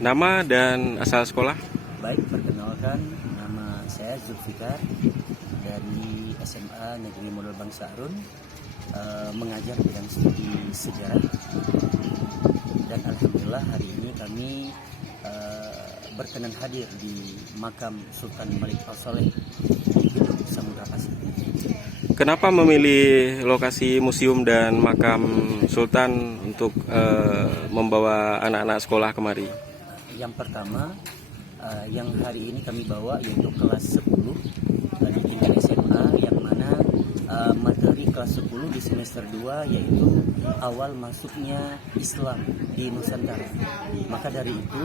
Nama dan asal sekolah? Baik, perkenalkan, nama saya Zulfikar dari SMA Negeri Model Bangsa Arun, mengajar bidang studi sejarah. Dan alhamdulillah hari ini kami berkenan hadir di makam Sultan Malik Al-Saleh di Gedung Samudra Pasir. Kenapa memilih lokasi museum dan makam Sultan untuk membawa anak-anak sekolah kemari? Yang pertama, yang hari ini kami bawa yaitu kelas 10 di tingkat SMA, yang mana materi kelas 10 di semester 2 yaitu awal masuknya Islam di Nusantara. Maka dari itu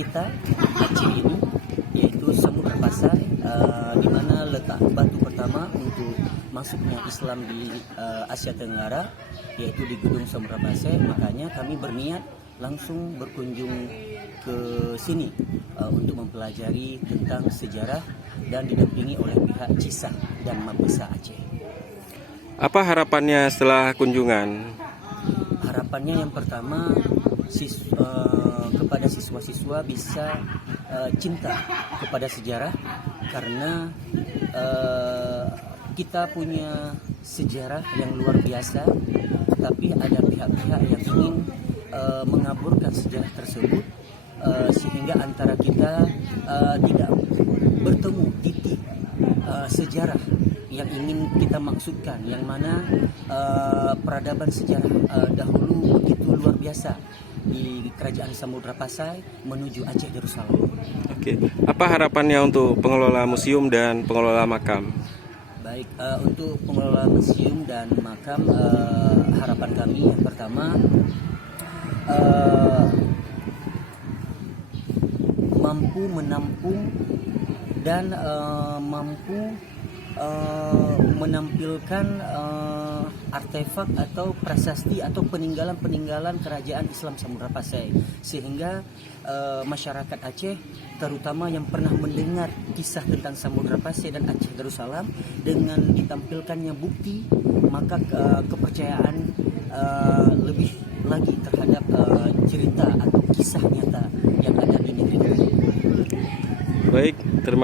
kita Aceh ini yaitu Samudra Pasai, di mana letak batu pertama untuk masuknya Islam di Asia Tenggara yaitu di Gedung Samudra Pasai. Makanya kami berniat langsung berkunjung ke sini untuk mempelajari tentang sejarah dan didampingi oleh pihak CISA dan Mabesa Aceh. Apa harapannya setelah kunjungan? Harapannya yang pertama, kepada siswa-siswa bisa cinta kepada sejarah, karena kita punya sejarah yang luar biasa, tapi ada pihak-pihak yang ingin mengaburkan sejarah tersebut, sehingga antara kita tidak bertemu titik sejarah yang ingin kita maksudkan, yang mana peradaban sejarah dahulu begitu luar biasa di Kerajaan Samudra Pasai menuju Aceh Darussalam. Oke, apa harapannya untuk pengelola museum dan pengelola makam? Baik, untuk pengelola museum dan makam, harapan kami yang pertama, mampu menampung dan mampu menampilkan artefak atau prasasti atau peninggalan-peninggalan kerajaan Islam Samudra Pasai, sehingga masyarakat Aceh terutama yang pernah mendengar kisah tentang Samudra Pasai dan Aceh Darussalam, dengan ditampilkannya bukti, maka kepercayaan lebih lagi terhadap cerita atau kisah nyata yang ada di negeri ini. Baik, terima